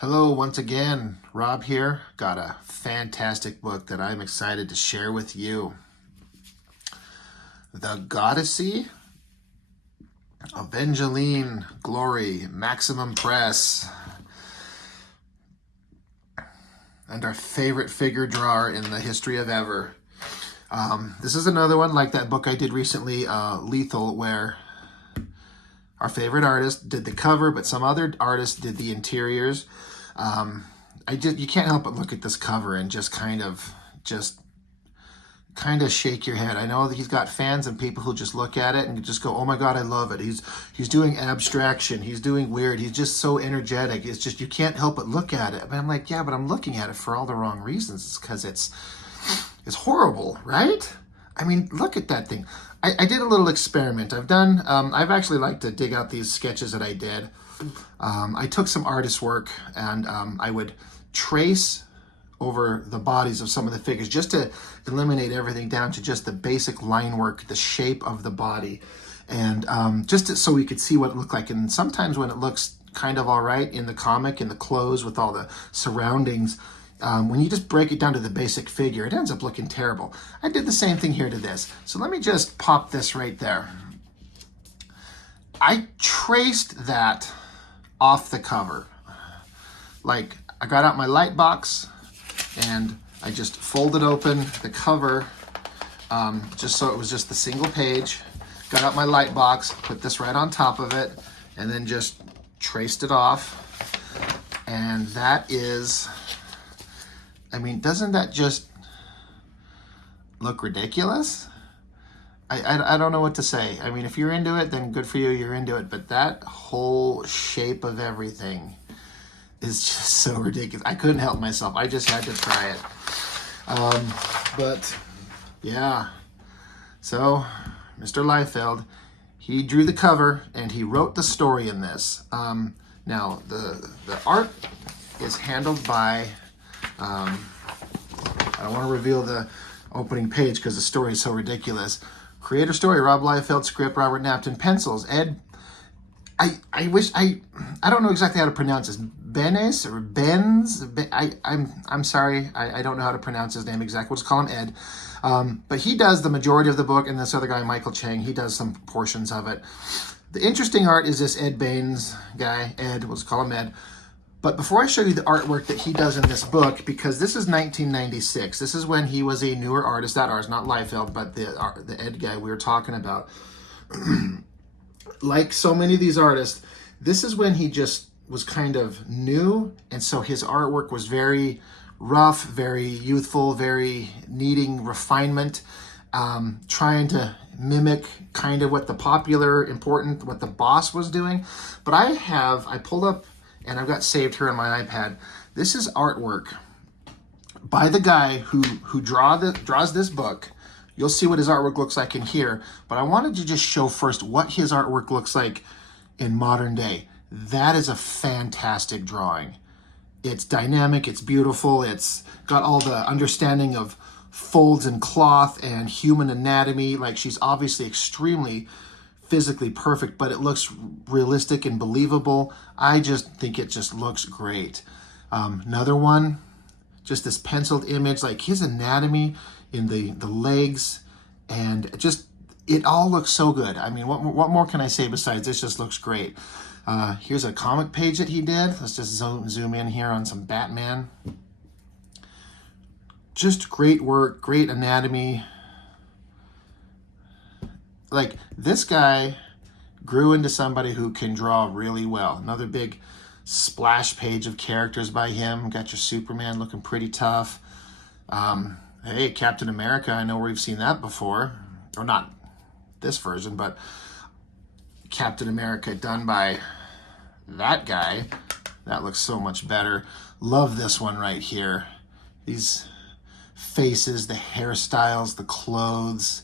Hello, once again, Rob here. Got a fantastic book that I'm excited to share with you. The Goddessy, Evangeline Glory, Maximum Press. And our favorite figure drawer in the history of ever. This is another one like that book I did recently, Liefeld, where our favorite artist did the cover, but some other artists did the interiors. You can't help but look at this cover and just kind of shake your head. I know that he's got fans and people who just look at it and just go, "Oh my God, I love it." He's doing abstraction. He's doing weird. He's just so energetic. It's just you can't help but look at it. And I'm like, yeah, but I'm looking at it for all the wrong reasons. It's because it's horrible, right? I mean, look at that thing. I did a little experiment. I've actually liked to dig out these sketches that I did. I took some artist work and I would trace over the bodies of some of the figures just to eliminate everything down to just the basic line work, the shape of the body, and so we could see what it looked like. And sometimes when it looks kind of all right in the comic, in the clothes with all the surroundings, when you just break it down to the basic figure, it ends up looking terrible. I did the same thing here to this. So let me just pop this right there. I traced that off the cover. Like, I got out my light box and I just folded open the cover just so it was just the single page. Got out my light box, put this right on top of it, and then just traced it off. And that is, I mean, doesn't that just look ridiculous? I don't know what to say. I mean, if you're into it, then good for you, you're into it. But that whole shape of everything is just so ridiculous. I couldn't help myself. I just had to try it. But yeah, so Mr. Liefeld, he drew the cover and he wrote the story in this. Now, the art is handled by, I don't want to reveal the opening page because the story is so ridiculous. Creator story, Rob Liefeld, script, Robert Napton, pencils, Ed, I don't know exactly how to pronounce this, Benes or Benz, I'm sorry, I don't know how to pronounce his name exactly, we'll just call him Ed. But he does the majority of the book, and this other guy, Michael Chang, he does some portions of it. The interesting art is this Ed Baines guy, Ed, we'll just call him Ed. But before I show you the artwork that he does in this book, because this is 1996, this is when he was a newer artist, not Liefeld, but the Ed guy we were talking about. Like so many of these artists, this is when he just was kind of new, and so his artwork was very rough, very youthful, very needing refinement, trying to mimic kind of what the popular, important, what the boss was doing. But I pulled up, and I've got saved here on my iPad. This is artwork by the guy who draws this book. You'll see what his artwork looks like in here, but I wanted to just show first what his artwork looks like in modern day. That is a fantastic drawing. It's dynamic, it's beautiful, it's got all the understanding of folds and cloth and human anatomy. Like, she's obviously extremely physically perfect, but it looks realistic and believable. I just think it just looks great. Another one, just this penciled image, like his anatomy in the legs, and just, it all looks so good. I mean, what more can I say besides this just looks great? Here's a comic page that he did. Let's just zoom in here on some Batman. Just great work, great anatomy. Like, this guy grew into somebody who can draw really well. Another big splash page of characters by him. Got your Superman looking pretty tough. Hey, Captain America, I know we've seen that before. Or not this version, but Captain America done by that guy. That looks so much better. Love this one right here. These faces, the hairstyles, the clothes.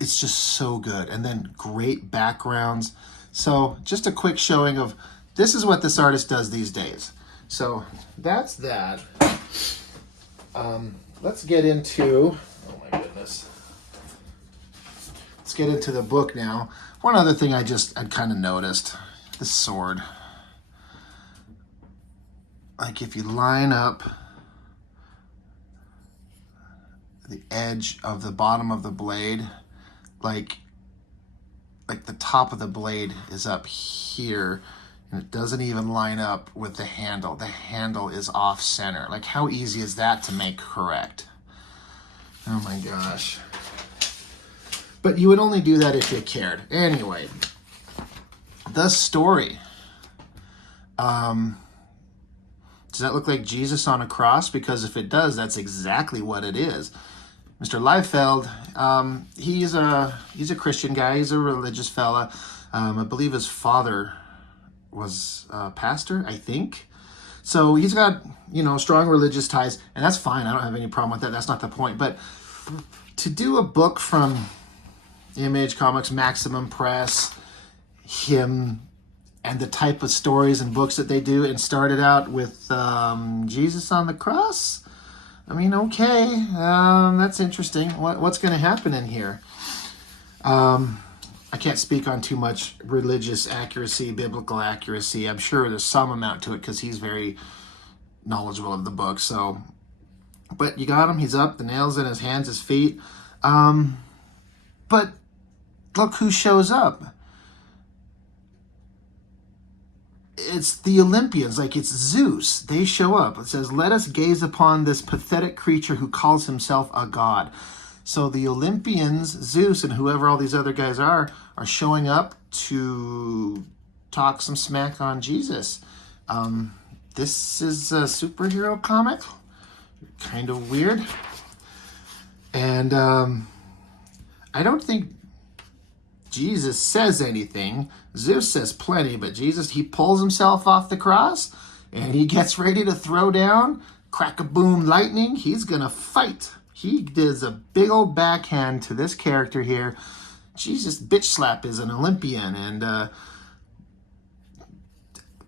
It's just so good. And then great backgrounds. So just a quick showing of, this is what this artist does these days. So that's that. Let's get into, oh my goodness. Let's get into the book now. One other thing I'd kind of noticed, this sword. like if you line up the edge of the bottom of the blade, like the top of the blade is up here, and it doesn't even line up with the handle. The handle is off center. Like, how easy is that to make correct? Oh my gosh. But you would only do that if you cared. Anyway, the story. Does that look like Jesus on a cross? Because if it does, that's exactly what it is. Mr. Liefeld, he's a Christian guy. He's a religious fella. I believe his father was a pastor, I think. So he's got, strong religious ties, and that's fine. I don't have any problem with that. That's not the point. But to do a book from Image Comics, Maximum Press, him, and the type of stories and books that they do, and started out with Jesus on the cross. I mean, okay, that's interesting. What's going to happen in here? I can't speak on too much religious accuracy, biblical accuracy. I'm sure there's some amount to it because he's very knowledgeable of the book. So, but you got him. He's up. The nails in his hands, his feet. But look who shows up. It's the Olympians, like it's Zeus. They show up. It says, let us gaze upon this pathetic creature who calls himself a god. So the Olympians, Zeus, and whoever all these other guys are showing up to talk some smack on Jesus. This is a superhero comic. Kind of weird. And I don't think Jesus says anything. Zeus says plenty, but Jesus, he pulls himself off the cross and he gets ready to throw down. Crack-a-boom lightning. He's going to fight. He does a big old backhand to this character here. Jesus, bitch slap is an Olympian. And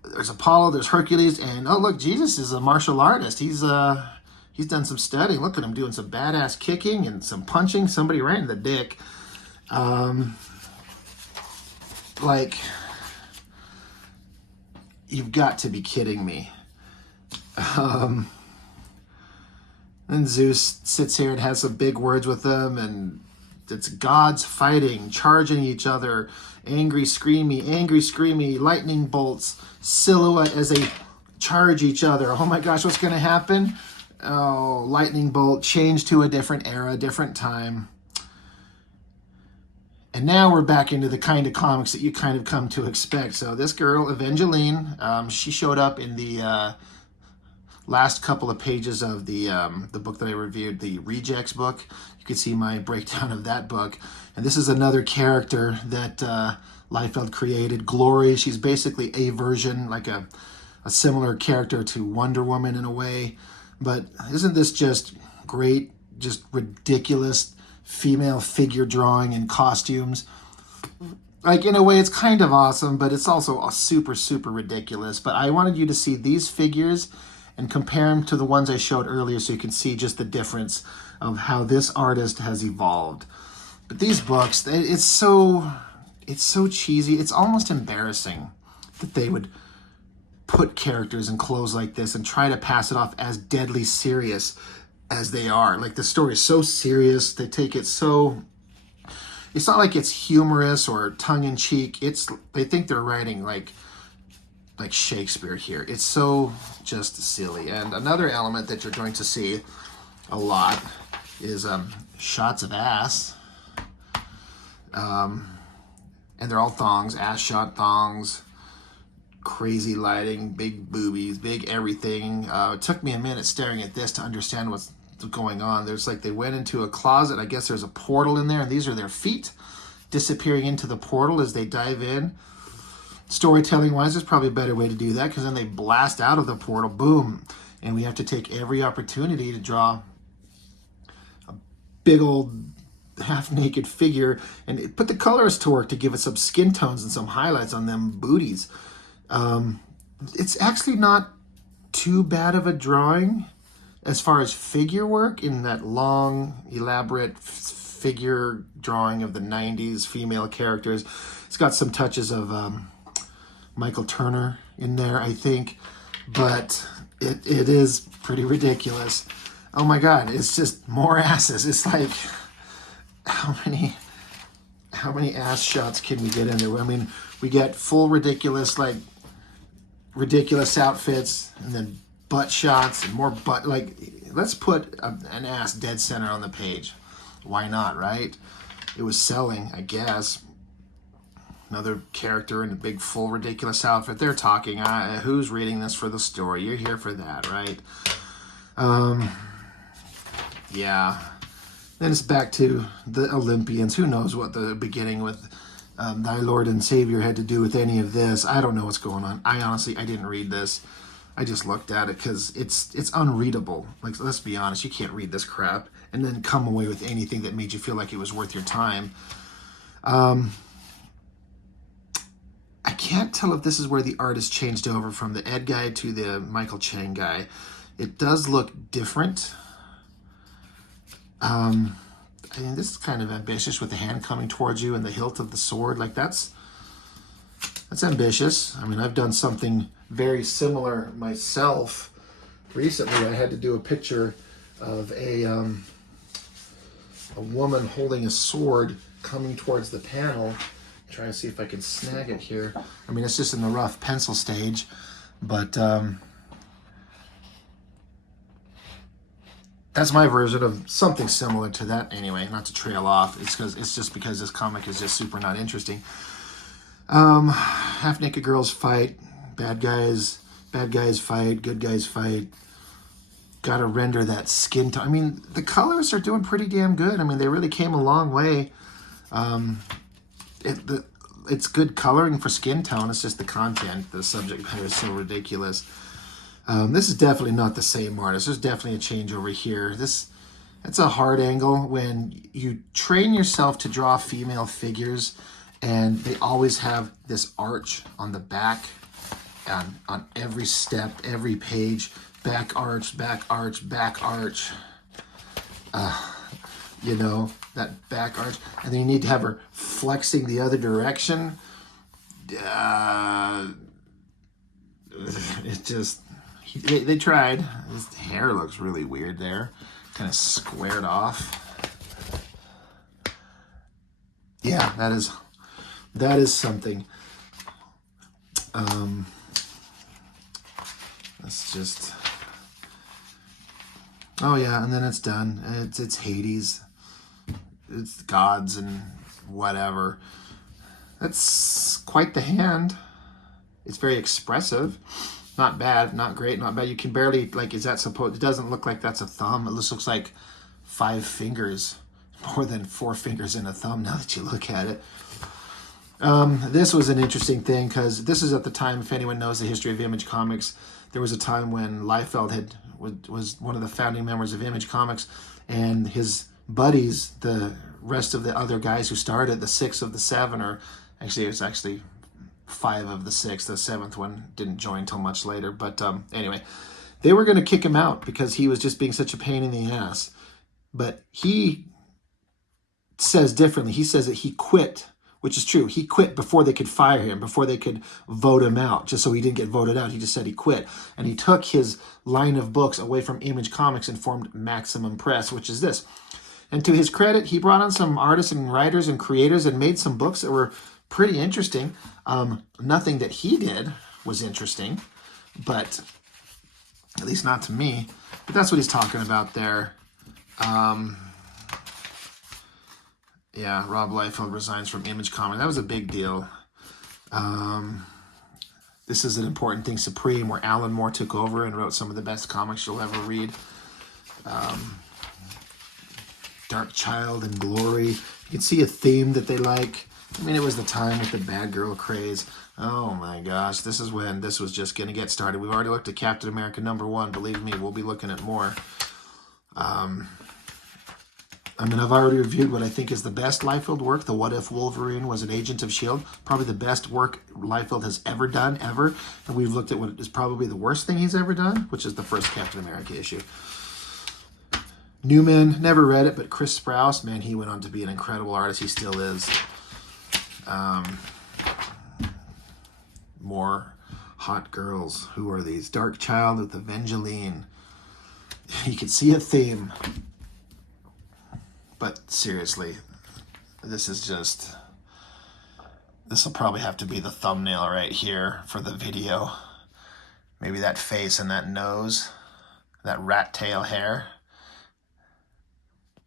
there's Apollo, there's Hercules, and oh, look, Jesus is a martial artist. He's done some studying. Look at him doing some badass kicking and some punching somebody right in the dick. Like, you've got to be kidding me. And Zeus sits here and has some big words with them, and it's gods fighting, charging each other, angry, screamy, lightning bolts, silhouette as they charge each other. Oh my gosh, what's going to happen? Oh, lightning bolt, change to a different era, different time. And now we're back into the kind of comics that you kind of come to expect. So this girl, Evangeline, she showed up in the last couple of pages of the book that I reviewed, the Rejects book. You can see my breakdown of that book. And this is another character that Liefeld created, Glory. She's basically a version, like a similar character to Wonder Woman in a way. But isn't this just great, just ridiculous female figure drawing and costumes? Like, in a way, it's kind of awesome, but it's also super, super ridiculous. But I wanted you to see these figures and compare them to the ones I showed earlier so you can see just the difference of how this artist has evolved. But these books, it's so cheesy. It's almost embarrassing that they would put characters in clothes like this and try to pass it off as deadly serious as they are. Like, the story is so serious. They take it so... It's not like it's humorous or tongue-in-cheek. They think they're writing like Shakespeare here. It's so just silly. And another element that you're going to see a lot is shots of ass. And they're all thongs, ass shot thongs, crazy lighting, big boobies, big everything. It took me a minute staring at this to understand what's going on. There's like they went into a closet. I guess there's a portal in there, and these are their feet disappearing into the portal as they dive in. Storytelling wise, there's probably a better way to do that, because then they blast out of the portal, boom, and we have to take every opportunity to draw a big old half-naked figure and put the colors to work to give it some skin tones and some highlights on them booties. It's actually not too bad of a drawing as far as figure work in that long, elaborate figure drawing of the 90s female characters. It's got some touches of Michael Turner in there, I think. but it is pretty ridiculous. Oh my God, it's just more asses. It's like, how many ass shots can we get in there? I mean, we get full ridiculous, like ridiculous outfits, and then butt shots and more butt. Like, let's put an ass dead center on the page. Why not, right? It was selling, I guess. Another character in a big full ridiculous outfit. They're talking. Who's reading this for the story? You're here for that, right? Yeah. Then it's back to the Olympians. Who knows what the beginning with thy Lord and Savior had to do with any of this. I don't know what's going on. I didn't read this. I just looked at it because it's unreadable. Like, let's be honest, you can't read this crap and then come away with anything that made you feel like it was worth your time. I can't tell if this is where the artist changed over from the Ed guy to the Michael Chang guy. It does look different. I mean, this is kind of ambitious with the hand coming towards you and the hilt of the sword. Like, that's ambitious. I mean, I've done something very similar myself. Recently, I had to do a picture of a woman holding a sword coming towards the panel. Try to see if I can snag it here. I mean, it's just in the rough pencil stage, but that's my version of something similar to that. Anyway, not to trail off. It's just because this comic is just super not interesting. Half-naked girls fight. Bad guys fight. Good guys fight. Got to render that skin tone. I mean, the colors are doing pretty damn good. I mean, they really came a long way. It's good coloring for skin tone. It's just the content, the subject matter is so ridiculous. This is definitely not the same artist. There's definitely a change over here. It's a hard angle when you train yourself to draw female figures, and they always have this arch on the back, on every step, every page. Back arch, back arch, back arch. You know, that back arch. And then you need to have her flexing the other direction. It just... They tried. His hair looks really weird there. Kind of squared off. Yeah, that is something. Let's just... Oh yeah, and then it's done. It's Hades. It's gods and whatever. That's quite the hand. It's very expressive. Not bad, not great, not bad. You can barely, like, is that supposed... It doesn't look like that's a thumb. It just looks like 5 fingers. More than 4 fingers in a thumb now that you look at it. This was an interesting thing because this is at the time, if anyone knows the history of Image Comics, there was a time when Liefeld was one of the founding members of Image Comics, and his buddies, the rest of the other guys who started, the 6 of the 7, or actually it was actually 5 of the 6, the 7th one didn't join till much later, but anyway, they were going to kick him out because he was just being such a pain in the ass. But he says differently. He says that he quit, which is true. He quit before they could fire him, before they could vote him out, just so he didn't get voted out. He just said he quit. And he took his line of books away from Image Comics and formed Maximum Press, which is this. And to his credit, he brought on some artists and writers and creators and made some books that were pretty interesting. Nothing that he did was interesting, but at least not to me. But that's what he's talking about there. Yeah, Rob Liefeld resigns from Image Comics. That was a big deal. This is an important thing, Supreme, where Alan Moore took over and wrote some of the best comics you'll ever read. Dark Child and Glory. You can see a theme that they like. I mean, it was the time with the bad girl craze. Oh my gosh, this is when this was just going to get started. We've already looked at Captain America #1. Believe me, we'll be looking at more. I mean, I've already reviewed what I think is the best Liefeld work, the What If Wolverine Was an Agent of S.H.I.E.L.D., probably the best work Liefeld has ever done, ever. And we've looked at what is probably the worst thing he's ever done, which is the first Captain America issue. Newman, never read it, but Chris Sprouse, man, he went on to be an incredible artist. He still is. More hot girls. Who are these? Dark Child with Evangeline. You can see a theme. But seriously, this will probably have to be the thumbnail right here for the video. Maybe that face and that nose, that rat tail hair.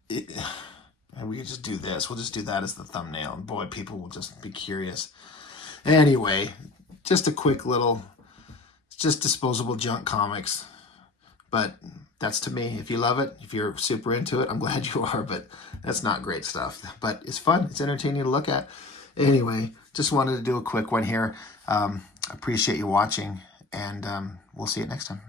And we could just do this. We'll just do that as the thumbnail. And boy, people will just be curious. Anyway, just a quick little, it's just disposable junk comics. But that's to me. If you love it, if you're super into it, I'm glad you are, but that's not great stuff. But it's fun. It's entertaining to look at. Anyway, just wanted to do a quick one here. Appreciate you watching, and we'll see you next time.